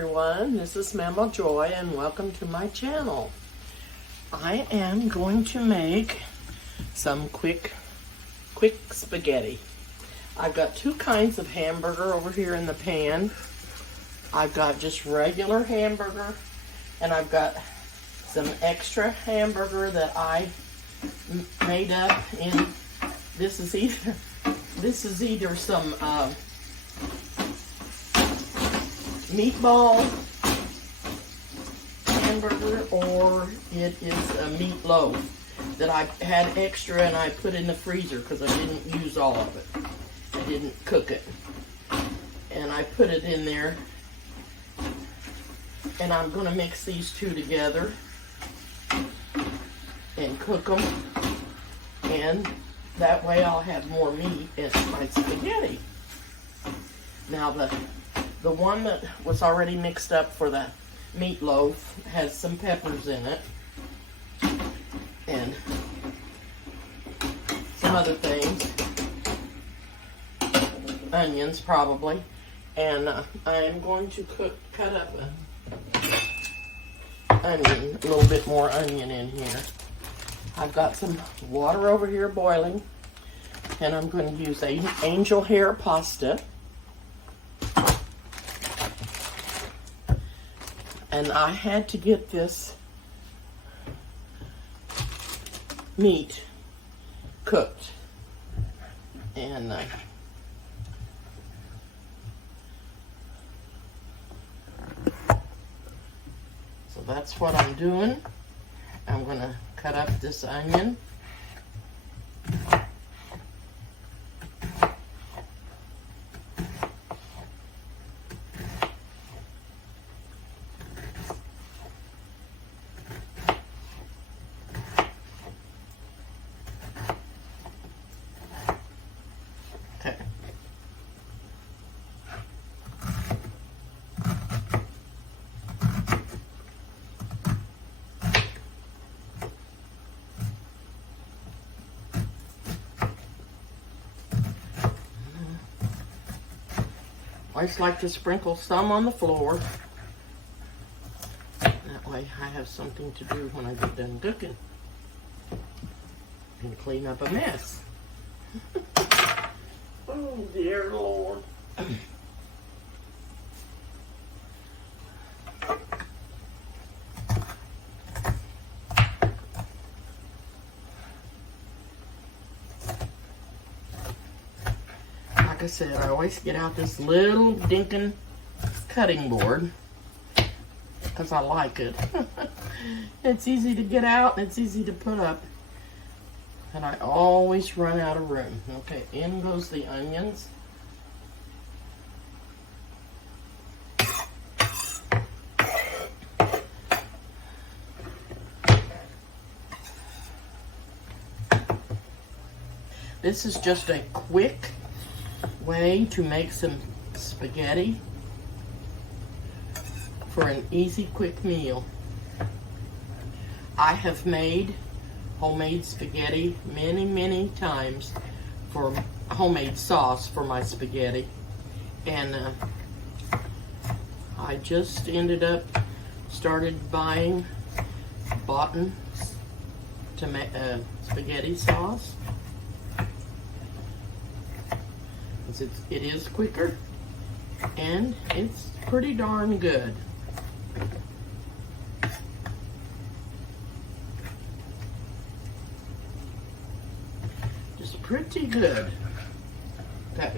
everyone, this is Mama Joy and welcome to my channel. I am going to make some quick spaghetti. I've got two kinds of hamburger over here in the pan. I've got just regular hamburger and I've got some extra hamburger that I made up in, this is either some meatball hamburger or it is a meatloaf that I had extra and I put in the freezer because I didn't use all of it. I didn't cook it. And I put it in there and I'm going to mix these two together and cook them, and that way I'll have more meat in my spaghetti. Now the one that was already mixed up for the meatloaf has some peppers in it and some other things, onions probably, and I am going to cut up a little bit more onion in here. I've got some water over here boiling, and I'm going to use angel hair pasta. And I had to get this meat cooked. And so that's what I'm doing. I'm going to cut up this onion. Okay. I just like to sprinkle some on the floor. That way I have something to do when I get done cooking and clean up a mess. Oh dear Lord. Like I said, I always get out this little dinkin' cutting board because I like it. It's easy to get out and it's easy to put up. And I always run out of room. Okay, in goes the onions. This is just a quick way to make some spaghetti for an easy, quick meal. I have made homemade spaghetti many times for homemade sauce for my spaghetti, and I just ended up bought spaghetti sauce. It is quicker and it's pretty darn good. Just pretty good. Okay.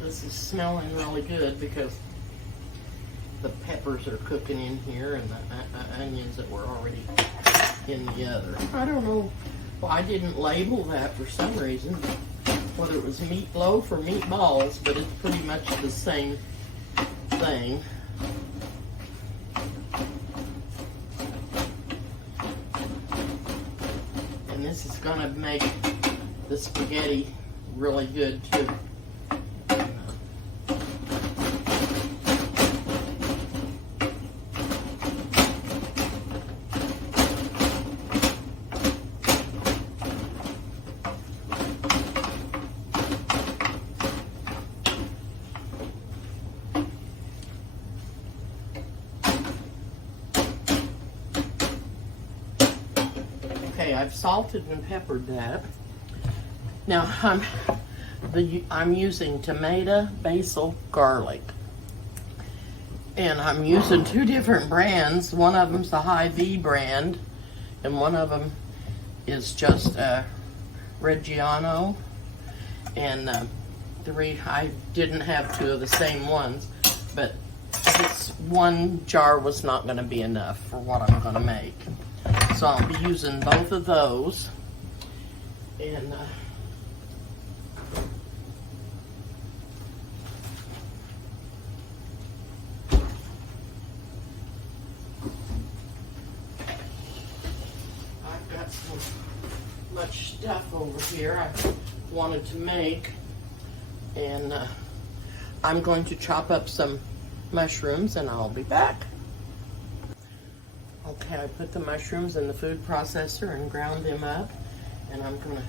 This is smelling really good because the peppers are cooking in here and the onions that were already in the other. I don't know why I didn't label that for some reason, whether it was meatloaf or meatballs, but it's pretty much the same thing. And this is going to make the spaghetti really good too. Okay, I've salted and peppered that. Now I'm using tomato, basil, garlic. And I'm using 2 different brands. One of them's the Hy-Vee brand, and one of them is just Reggiano. And I didn't have 2 of the same ones, but this one jar was not going to be enough for what I'm going to make. So I'll be using both of those. And I've got so much stuff over here I wanted to make. And I'm going to chop up some mushrooms and I'll be back. Okay, I put the mushrooms in the food processor and ground them up, and I'm going to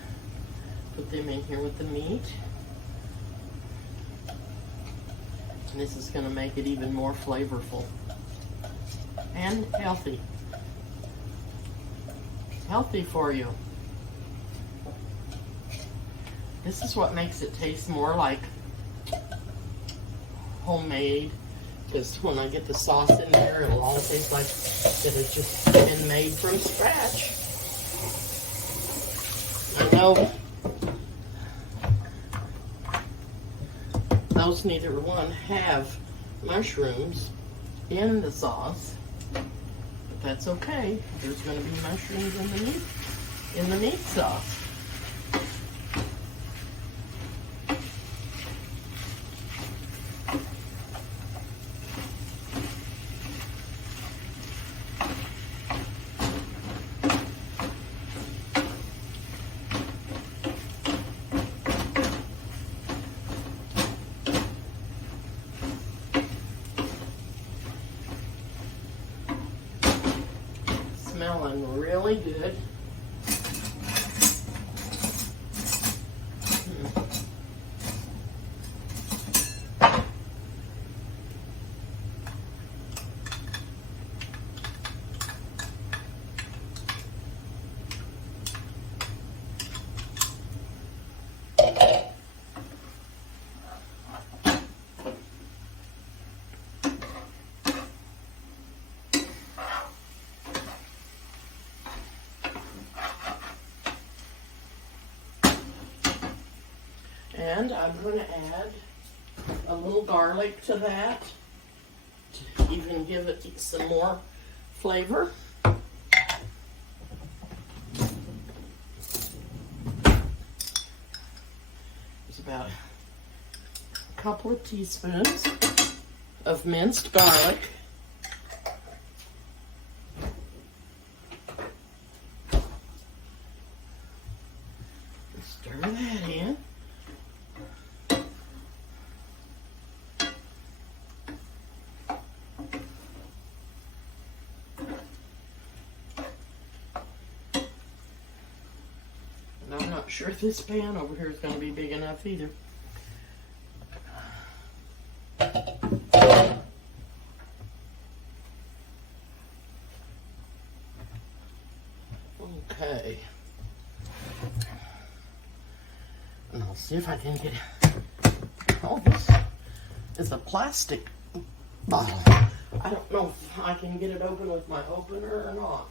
put them in here with the meat. And this is going to make it even more flavorful and healthy. Healthy for you. This is what makes it taste more like homemade. Because when I get the sauce in there, it'll all taste like it has just been made from scratch. I know those neither one have mushrooms in the sauce, but that's okay. There's going to be mushrooms in the meat sauce. Smelling really good. And I'm going to add a little garlic to that to even give it some more flavor. There's about a couple of teaspoons of minced garlic. Stir that in. And I'm not sure if this pan over here is going to be big enough either. Okay. And I'll see if I can get it. Oh, this is a plastic bottle. I don't know if I can get it open with my opener or not.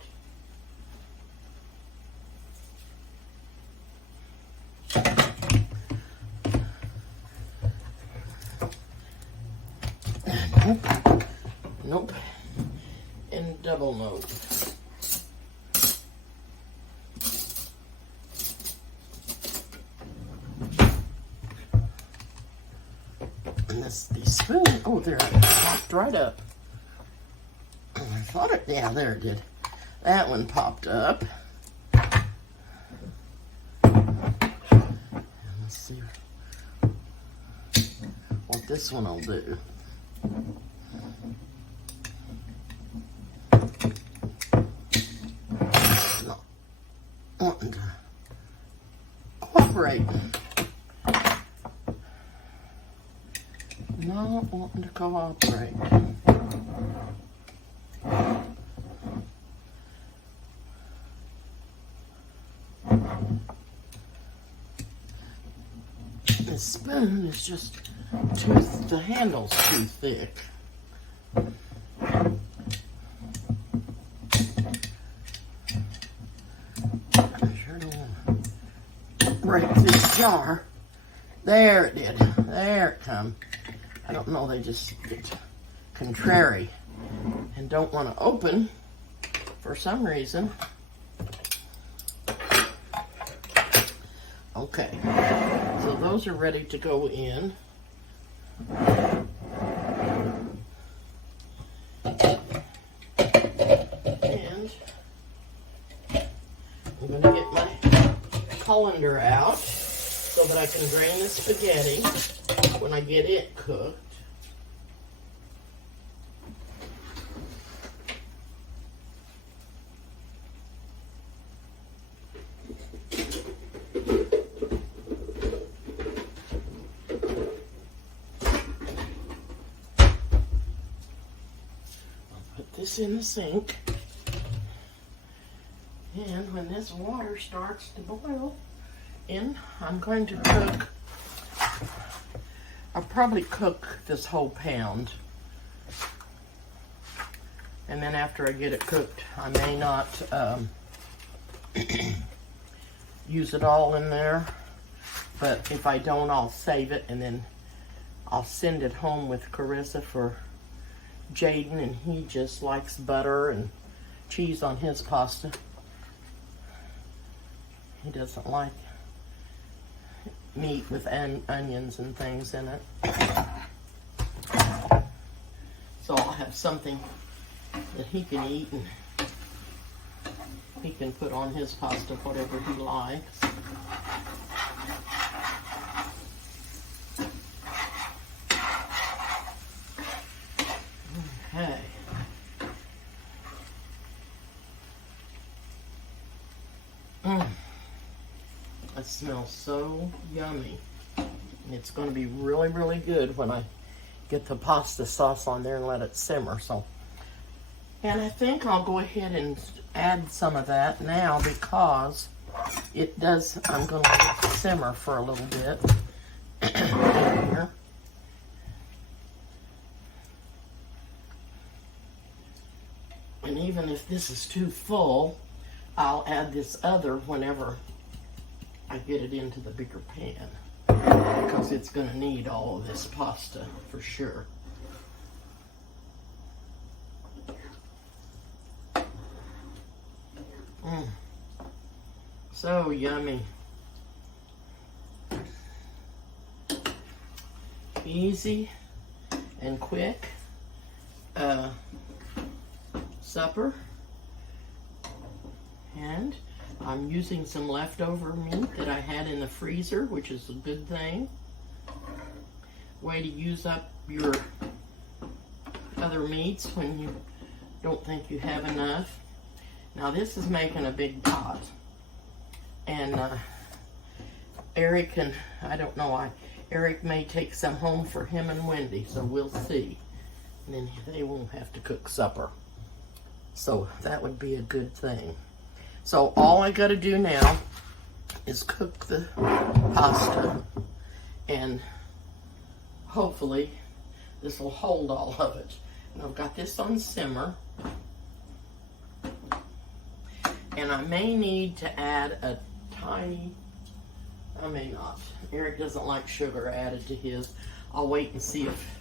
Nope. Nope. And double nope. And the spoon, oh, there, it popped right up. I thought it, yeah, there it did. That one popped up. Let's see what this one will do. Not wanting to cooperate. Not wanting to cooperate. This spoon is just the handle's too thick. I sure don't want to break this jar. There it did. There it come. I don't know, they just get contrary and don't want to open for some reason. Okay, so those are ready to go in. And I'm going to get my colander out so that I can drain the spaghetti when I get it cooked. This in the sink, and when this water starts to boil I'm going to cook. I'll probably cook this whole pound, and then after I get it cooked, I may not use it all in there, but if I don't, I'll save it and then I'll send it home with Carissa for Jaden, and he just likes butter and cheese on his pasta. He doesn't like meat with onions and things in it. So I'll have something that he can eat, and he can put on his pasta whatever he likes. Okay. That smells so yummy. And it's going to be really, really good when I get the pasta sauce on there and let it simmer. And I think I'll go ahead and add some of that now because it does, I'm going to let it simmer for a little bit. Here. And even if this is too full, I'll add this other whenever I get it into the bigger pan, because it's going to need all of this pasta for sure. So yummy. Easy and quick supper. And I'm using some leftover meat that I had in the freezer, which is a good thing. Way to use up your other meats when you don't think you have enough. Now this is making a big pot. And Eric and, I don't know, Eric may take some home for him and Wendy, so we'll see. And then they won't have to cook supper. So that would be a good thing. So all I got to do now is cook the pasta, and hopefully this will hold all of it. And I've got this on simmer, and I may need to add a tiny, I may not. Eric doesn't like sugar added to his. I'll wait and see if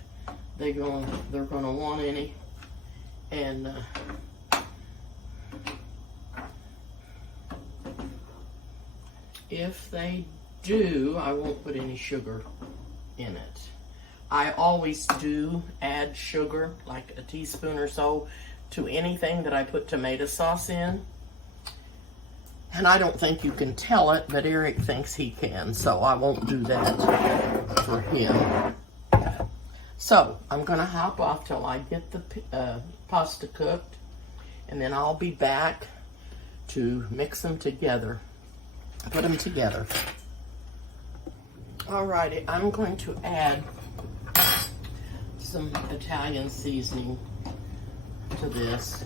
they're going to want any. And if they do, I won't put any sugar in it. I always do add sugar, like a teaspoon or so, to anything that I put tomato sauce in. And I don't think you can tell it, but Eric thinks he can, so I won't do that for him. So I'm gonna hop off till I get the pasta cooked, and then I'll be back to mix them together, put them together. Alrighty, I'm going to add some Italian seasoning to this.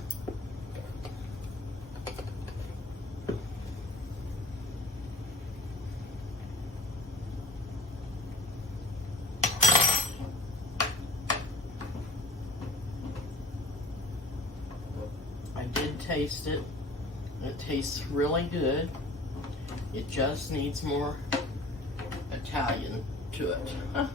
I did taste it. It tastes really good. It just needs more Italian to it. I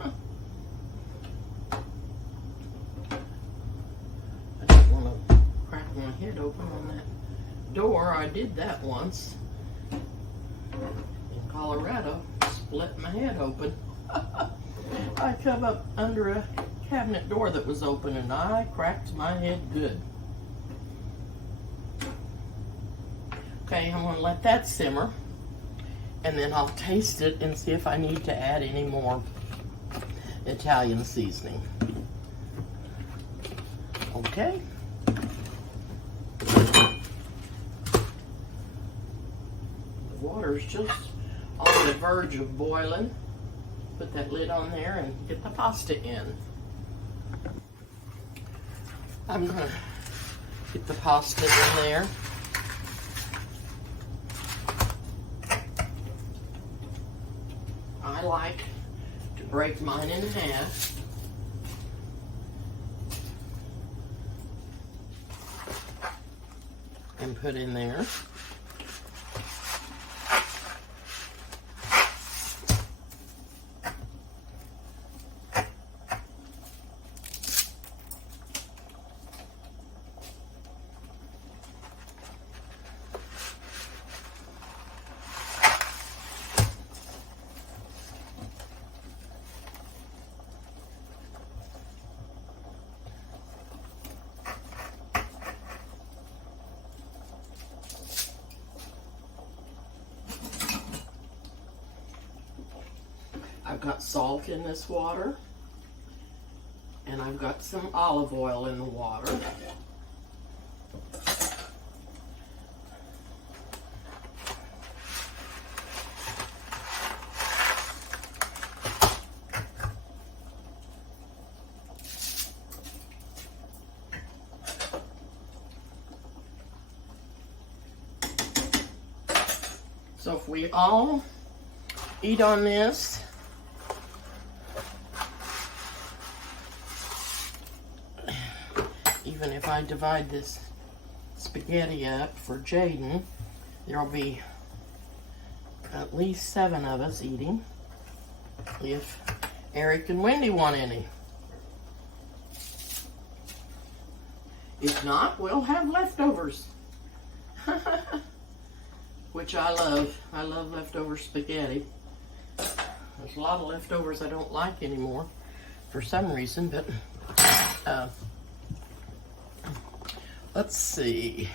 don't want to crack my head open on that door. I did that once in Colorado. Split my head open. I come up under a cabinet door that was open and I cracked my head good. Okay, I'm going to let that simmer, and then I'll taste it and see if I need to add any more Italian seasoning. Okay. The water's just on the verge of boiling. Put that lid on there and get the pasta in. I'm going to get the pasta in there. I like to break mine in half. And put in there. I've got salt in this water, and I've got some olive oil in the water. So if we all eat on this, even if I divide this spaghetti up for Jaden, there'll be at least 7 of us eating, if Eric and Wendy want any. If not, we'll have leftovers. Which I love. I love leftover spaghetti. There's a lot of leftovers I don't like anymore for some reason, but let's see.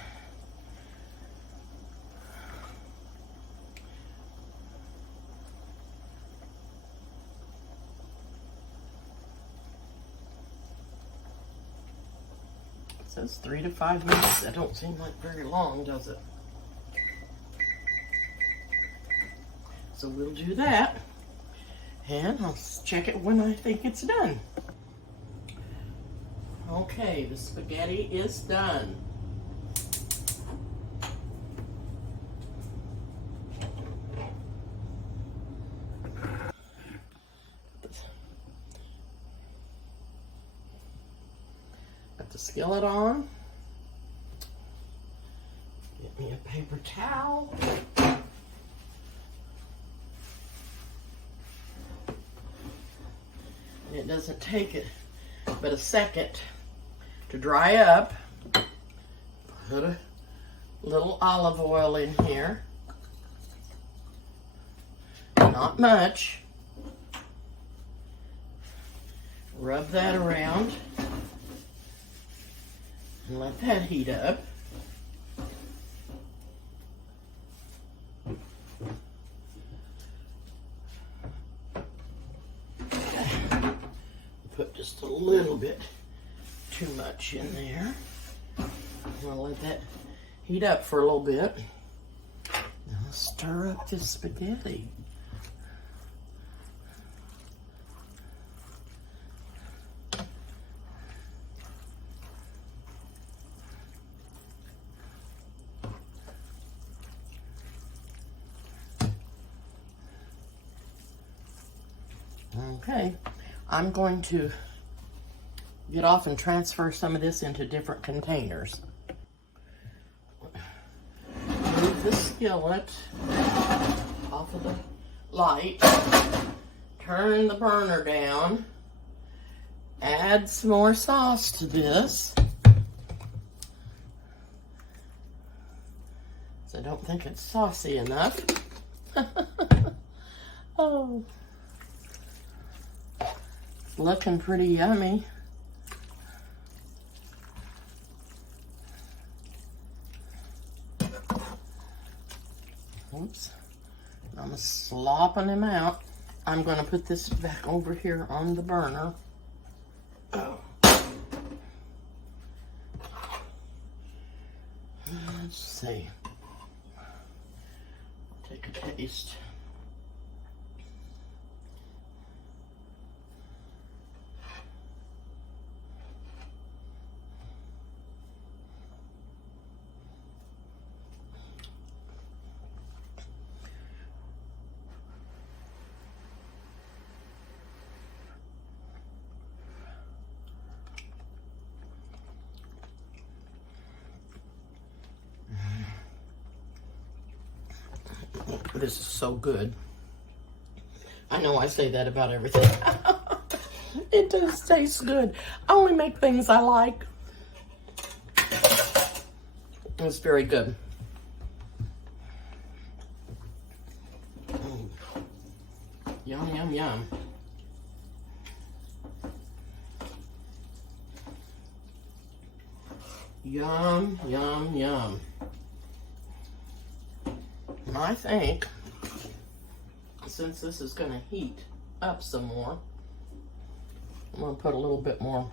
It says 3 to 5 minutes. That don't seem like very long, does it? So we'll do that, and I'll check it when I think it's done. Okay, the spaghetti is done. Got the skillet on. Get me a paper towel. It doesn't take it but a second to dry up. Put a little olive oil in here. Not much. Rub that around and let that heat up. much in there. I'm gonna let that heat up for a little bit. Now stir up this spaghetti. Okay, I'm going to get off and transfer some of this into different containers. Move the skillet off of the light, turn the burner down, add some more sauce to this. So I don't think it's saucy enough. Oh. Looking pretty yummy. Oops. I'm slopping them out. I'm going to put this back over here on the burner. Oh. Let's see. Take a taste. This is so good. I know I say that about everything. It does taste good. I only make things I like. It's very good. Yum, yum, yum. Yum, yum, yum. I think, since this is going to heat up some more, I'm going to put a little bit more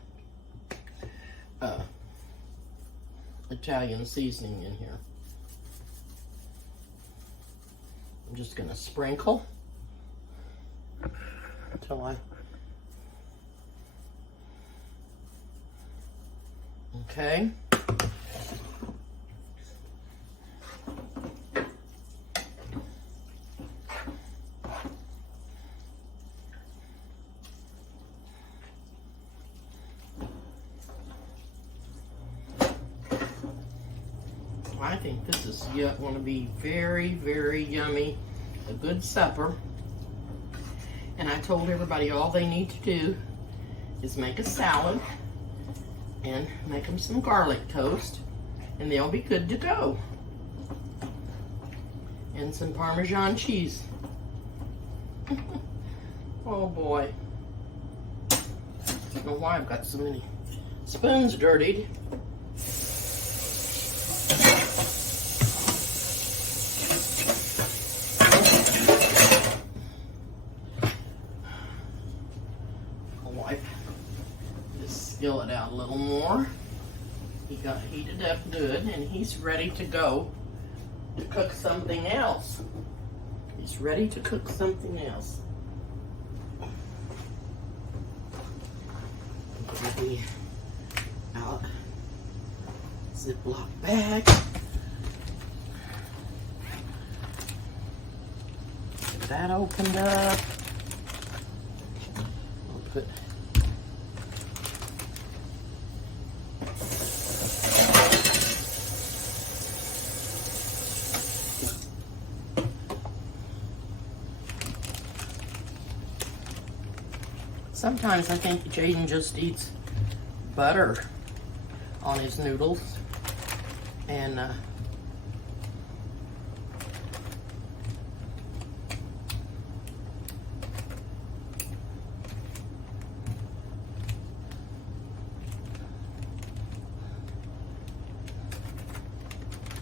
Italian seasoning in here. I'm just going to sprinkle until okay. I think this is going to be very, very yummy. A good supper. And I told everybody all they need to do is make a salad and make them some garlic toast, and they'll be good to go. And some Parmesan cheese. Oh boy. I don't know why I've got so many spoons dirtied. Skillet out a little more. He got heated up good, and he's ready to go to cook something else. He's ready to cook something else. Get the out Ziploc bag. Get that opened up. I'll put sometimes I think Jaden just eats butter on his noodles, and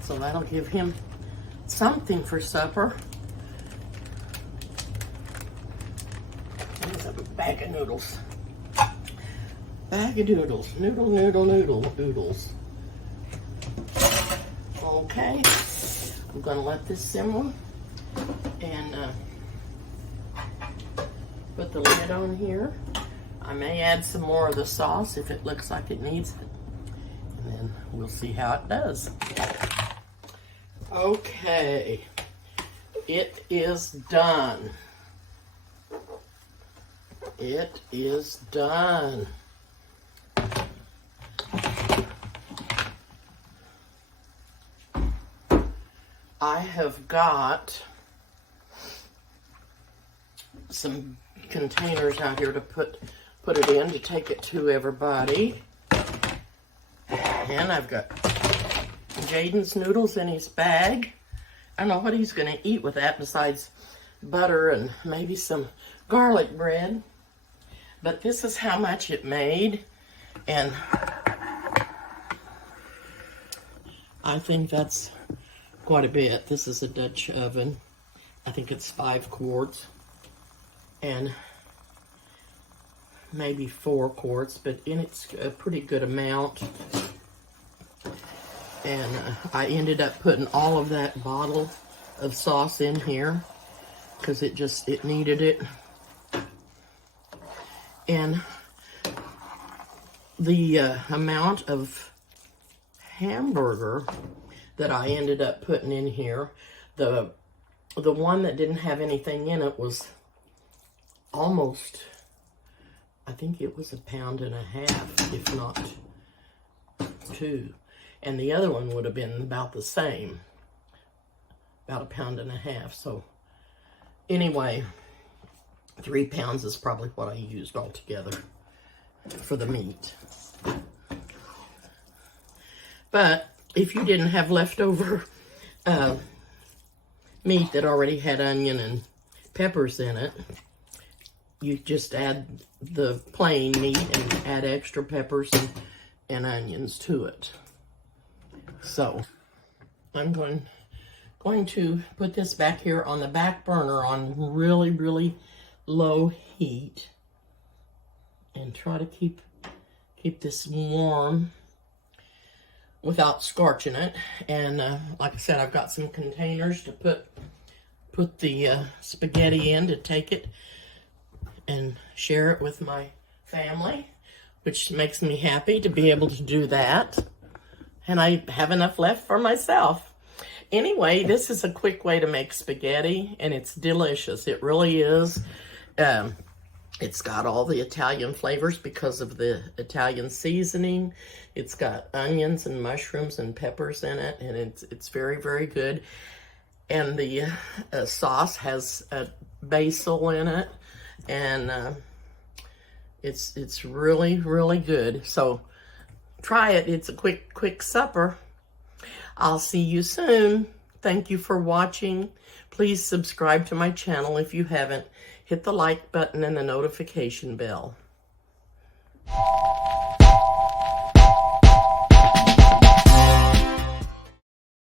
so that'll give him something for supper. There's a bag of noodles. bag of noodles. Noodles. Okay, I'm gonna let this simmer and put the lid on here. I may add some more of the sauce if it looks like it needs it. And then we'll see how it does. Okay, it is done. It is done. I have got some containers out here to put it in to take it to everybody. And I've got Jaden's noodles in his bag. I don't know what he's going to eat with that besides butter and maybe some garlic bread. But this is how much it made. And I think that's quite a bit. This is a Dutch oven. I think it's 5 quarts. And maybe 4 quarts, but it's a pretty good amount. And I ended up putting all of that bottle of sauce in here because it needed it. And the amount of hamburger that I ended up putting in here, the one that didn't have anything in it was almost, I think it was 1.5 pounds, if not 2. And the other one would have been about the same, about 1.5 pounds. So anyway, 3 pounds is probably what I used altogether for the meat. But if you didn't have leftover meat that already had onion and peppers in it, you just add the plain meat and add extra peppers and onions to it. So I'm going to put this back here on the back burner on really, really low heat and try to keep this warm without scorching it. And like I said, I've got some containers to put the spaghetti in to take it and share it with my family, which makes me happy to be able to do that. And I have enough left for myself. Anyway, this is a quick way to make spaghetti, and it's delicious. It really is. It's got all the Italian flavors because of the Italian seasoning. It's got onions and mushrooms and peppers in it, and it's very, very good. And the sauce has basil in it, and it's really, really good. So try it. It's a quick supper. I'll see you soon. Thank you for watching. Please subscribe to my channel if you haven't. Hit the like button and the notification bell.